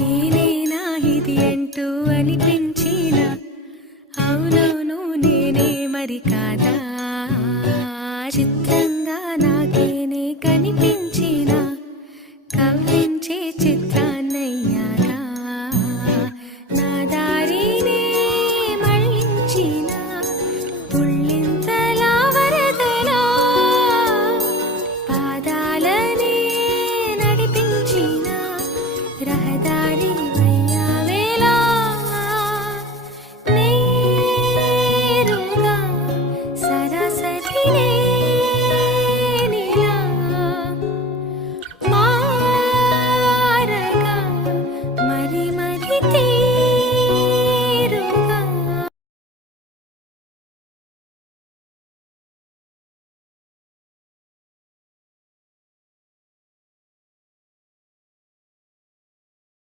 నేనేనా ఇది అంటూ అనిపించిన అవునవును నేనే మరి కాదా చిత్రంగా నాకేనే కనిపించిన కవ్వించే చిత్రాన్నయ్యాగా నా దారినే మళ్ళించిన పుళ్ళింతలా వరదలా పాదాలనే నడిపించిన రహదారి